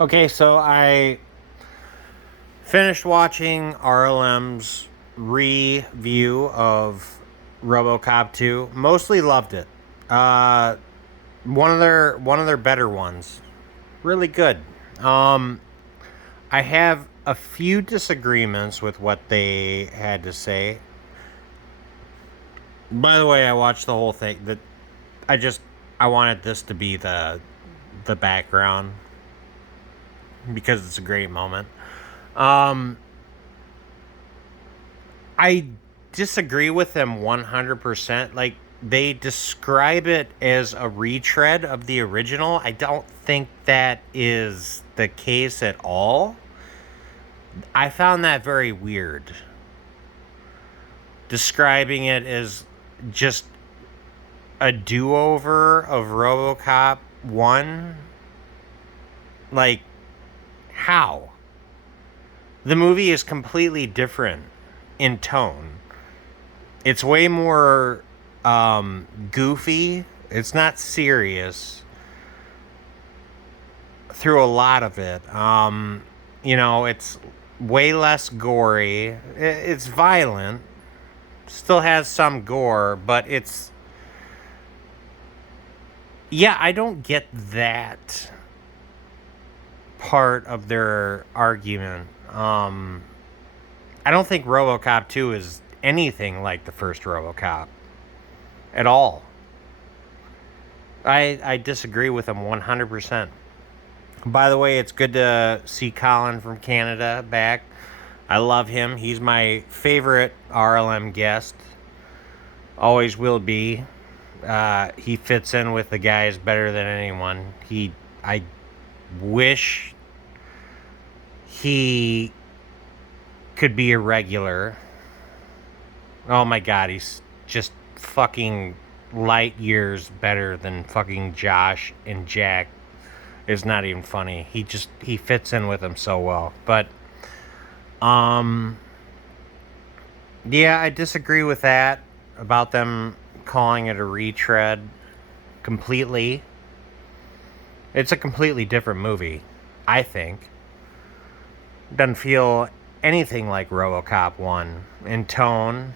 Okay, so I finished watching RLM's review of Robocop 2. Mostly loved it. Uh, one of their better ones. Really good. Um, I have a few disagreements with what they had to say. By the way, I watched the whole thing. I just I wanted this to be the background because it's a great moment. Um, I disagree with them 100%. Like, they describe it as a retread of the original. I don't think that is the case at all. I found that very weird. Describing it as just a do over of Robocop 1. Like, how? The movie is completely different in tone. It's way more goofy. It's not serious through a lot of it. It's way less gory. It's violent. Still has some gore, but it's... Yeah, I don't get that part of their argument. I don't think RoboCop 2 is anything like the first RoboCop at all. I disagree with them 100%. By the way, it's good to see Colin from Canada back. I love him. He's my favorite RLM guest. Always will be. He fits in with the guys better than anyone. I wish he could be a regular. Oh my god, he's just fucking light years better than fucking Josh and Jack. Is not even funny. He fits in with them so well. But yeah, I disagree with that about them calling it a retread completely. It's a completely different movie, I think. Doesn't feel anything like RoboCop 1 in tone.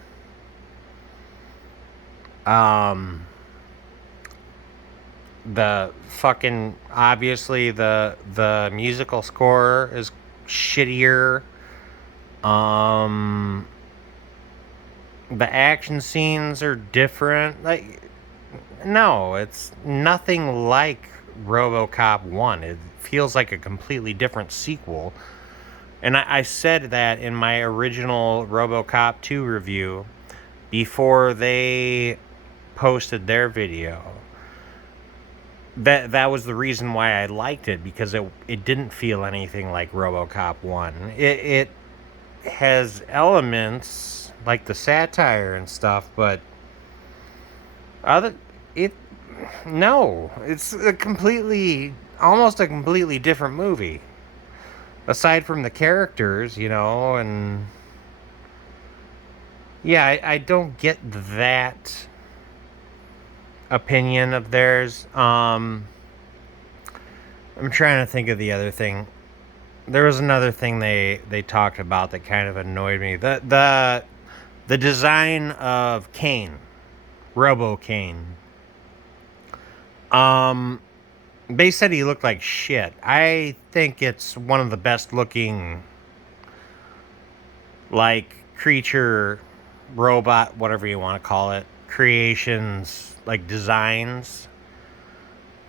The fucking... Obviously, the musical score is shittier. The action scenes are different. Like, no, it's nothing like RoboCop 1. It feels like a completely different sequel. And I said that in my original RoboCop 2 review before they posted their video. That was the reason why I liked it, because it didn't feel anything like RoboCop 1. It has elements like the satire and stuff, but other it no, it's almost a completely different movie. Aside from the characters, and yeah, I don't get that opinion of theirs. I'm trying to think of the other thing. There was another thing they talked about that kind of annoyed me. The design of Kane, Robo Kane. They said he looked like shit. I think it's one of the best looking, like, creature, robot, whatever you want to call it, creations, like designs.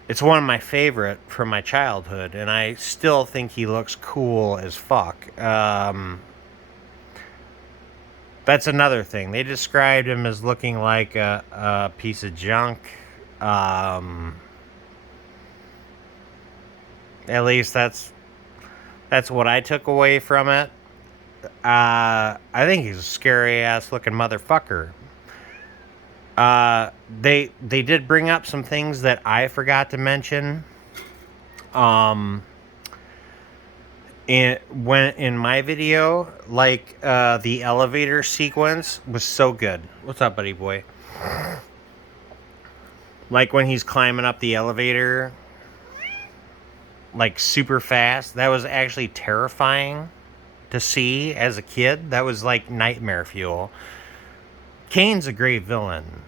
It's one of my favorite from my childhood, and I still think he looks cool as fuck. That's another thing. They described him as looking like a piece of junk. At least that's what I took away from it. I think he's a scary ass looking motherfucker. They did bring up some things that I forgot to mention. In my video, like the elevator sequence was so good. What's up, buddy boy? Like when he's climbing up the elevator. like super fast. That was actually terrifying to see as a kid. That was like nightmare fuel. Kane's a great villain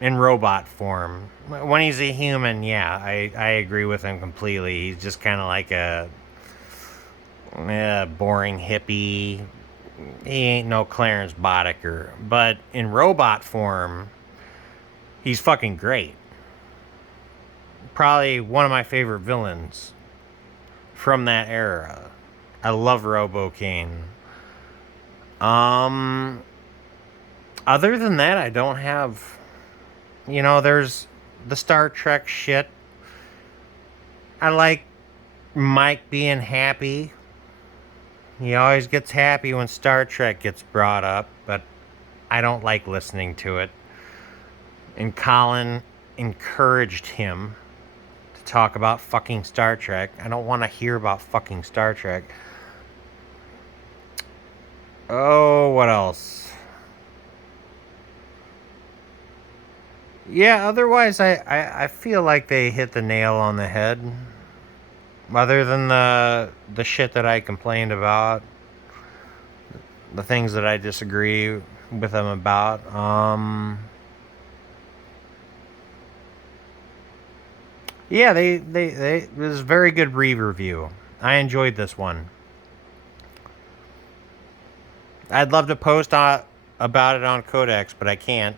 in robot form. When he's a human, yeah, I agree with him completely. He's just kind of like a boring hippie. He ain't no Clarence Boddicker. But in robot form, he's fucking great. Probably one of my favorite villains from that era. I love Robo-Kane. Other than that, I don't have... there's the Star Trek shit. I like Mike being happy. He always gets happy when Star Trek gets brought up, but I don't like listening to it. And Colin encouraged him to talk about fucking Star Trek. I don't want to hear about fucking Star Trek. Oh, what else? Yeah, otherwise I feel like they hit the nail on the head. Other than the shit that I complained about, the things that I disagree with them about. Yeah, they it was a very good re-review. I enjoyed this one. I'd love to post about it on Codex, but I can't.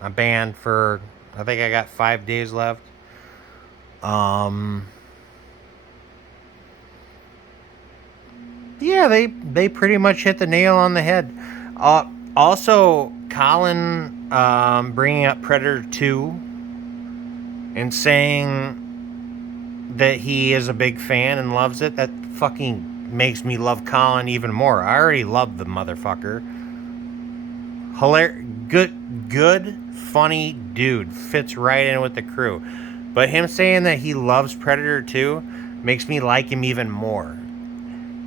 I'm banned for, I think I got 5 days left. Yeah, they pretty much hit the nail on the head. Also, Colin bringing up Predator 2 and saying that he is a big fan and loves it, that fucking makes me love Colin even more. I already love the motherfucker. Good, funny dude. Fits right in with the crew. But him saying that he loves Predator 2 makes me like him even more.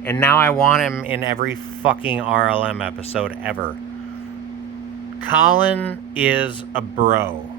And now I want him in every fucking RLM episode ever. Colin is a bro.